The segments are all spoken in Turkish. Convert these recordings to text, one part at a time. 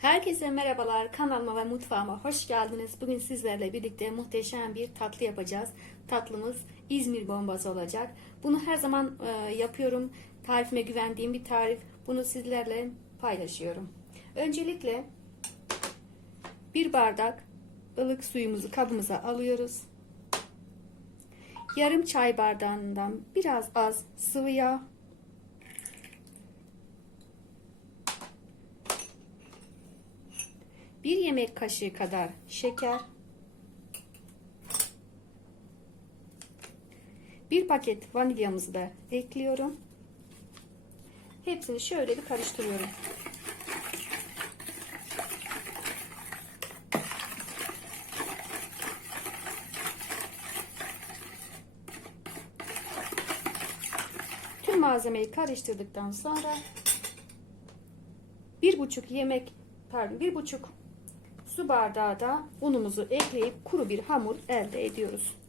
Herkese merhabalar. Kanalıma ve mutfağıma hoş geldiniz. Bugün sizlerle birlikte muhteşem bir tatlı yapacağız. Tatlımız İzmir bombası olacak. Bunu her zaman e, yapıyorum. Tarifime güvendiğim bir tarif. Bunu sizlerle paylaşıyorum. Öncelikle bir bardak ılık suyumuzu kabımıza alıyoruz. Yarım çay bardağından biraz az sıvı yağ Bir yemek kaşığı kadar şeker, bir paket vanilyamızı da ekliyorum. Hepsini şöyle bir karıştırıyorum. Tüm malzemeyi karıştırdıktan sonra bir buçuk yemek pardon bir buçuk su bardağı da unumuzu ekleyip kuru bir hamur elde ediyoruz.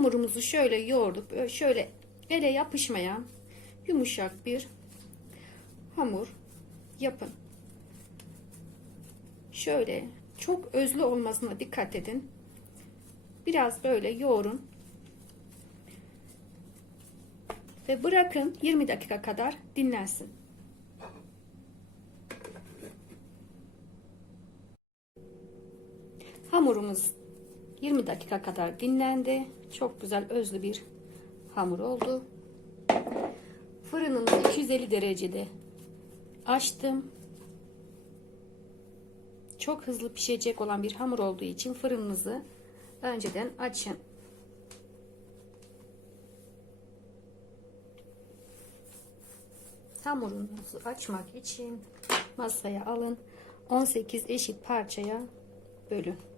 Hamurumuzu şöyle yoğurduk. Böyle Şöyle ele yapışmayan yumuşak bir hamur yapın. Şöyle çok özlü olmasına dikkat edin. Biraz böyle yoğurun. Ve bırakın 20 dakika kadar dinlensin. Hamurumuz 20 dakika kadar dinlendi. Çok güzel özlü bir hamur oldu. Fırınımızı 250 derecede açtım. Çok hızlı pişecek olan bir hamur olduğu için fırınınızı önceden açın. Hamurunuzu açmak için masaya alın. 18 eşit parçaya bölün.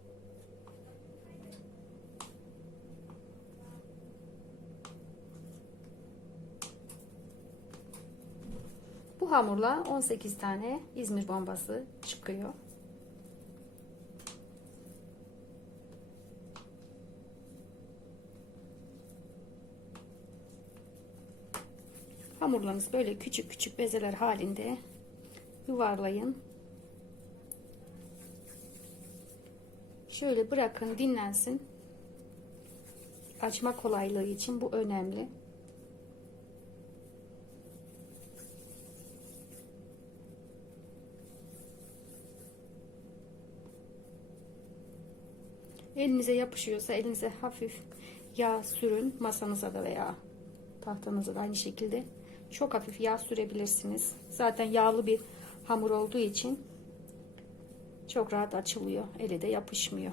Hamurla 18 tane İzmir bombası çıkıyor. Hamurlarınızı böyle küçük küçük bezeler halinde yuvarlayın. Şöyle bırakın dinlensin. Açma kolaylığı için bu önemli. Elinize yapışıyorsa elinize hafif yağ sürün masanıza da veya tahtanıza da aynı şekilde çok hafif yağ sürebilirsiniz. Zaten yağlı bir hamur olduğu için çok rahat açılıyor. Ele de yapışmıyor.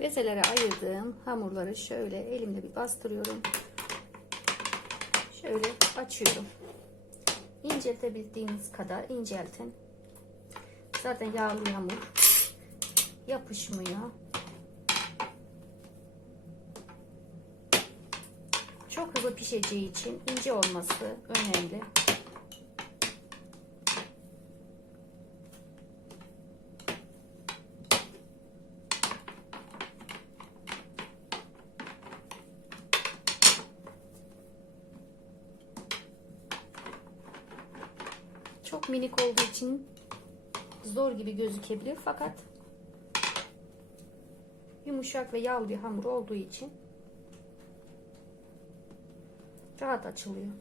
Bezelere ayırdığım hamurları şöyle elimle bir bastırıyorum. Şöyle açıyorum. İnceltebildiğiniz kadar inceltin. Zaten yağlı hamur yapışmıyor. Çok hızlı pişeceği için ince olması önemli. Çok minik olduğu için zor gibi gözükebilir fakat yumuşak ve yağlı bir hamur olduğu için rahat açılıyor.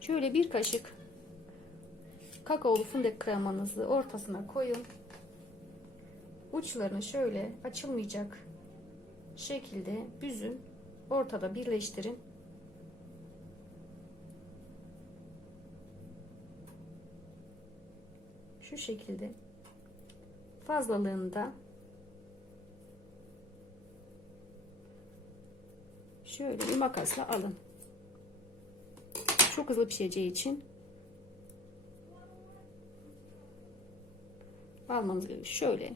Şöyle bir kaşık kakaolu fındık kremanızı ortasına koyun. Uçlarını şöyle açılmayacak şekilde büzün. Ortada birleştirin. Şu şekilde fazlalığını da şöyle bir makasla alın. çok hızlı pişeceği için almamız gerekiyor. Şöyle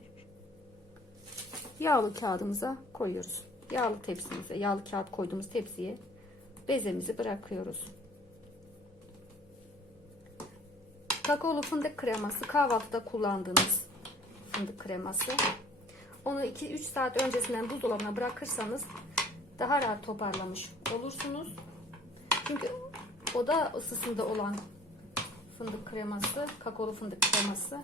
yağlı kağıdımıza koyuyoruz. Yağlı tepsimize, yağlı kağıt koyduğumuz tepsiye bezemizi bırakıyoruz. Kakaolu fındık kreması kahvaltıda kullandığınız fındık kreması. Onu 2-3 saat öncesinden buzdolabına bırakırsanız daha rahat toparlamış olursunuz. Çünkü oda ısısında olan fındık kreması, kakaolu fındık kreması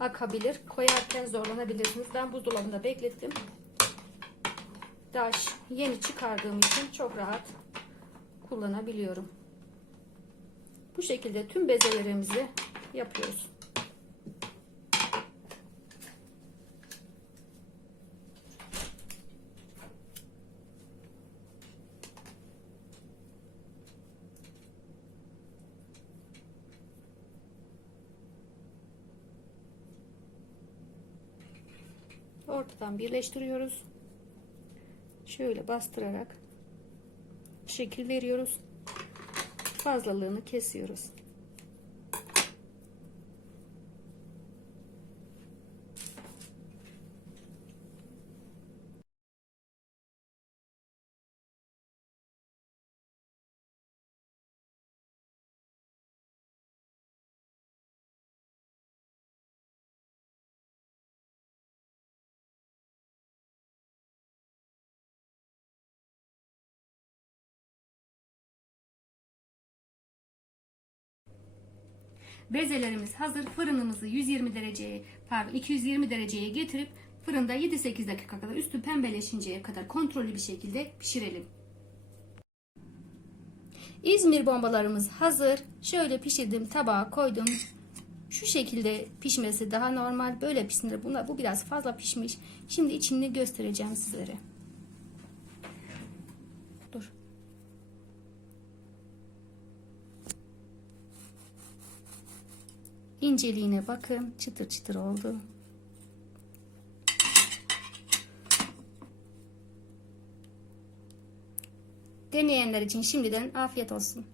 akabilir. Koyarken zorlanabilirsiniz. Ben buzdolabında beklettim. Daha yeni çıkardığım için çok rahat kullanabiliyorum. Bu şekilde tüm bezelerimizi yapıyoruz. Ortadan birleştiriyoruz. Şöyle bastırarak şekil veriyoruz. Fazlalığını kesiyoruz. Bezelerimiz hazır. Fırınımızı 120 dereceye, pardon 220 dereceye getirip fırında 7-8 dakika kadar üstü pembeleşinceye kadar kontrollü bir şekilde pişirelim. İzmir bombalarımız hazır. Şöyle pişirdim, tabağa koydum. Şu şekilde pişmesi daha normal. Böyle pişsinler. Bunlar bu biraz fazla pişmiş. Şimdi içini göstereceğim sizlere. İnceliğine bakın. Çıtır çıtır oldu. Deneyenler için şimdiden afiyet olsun.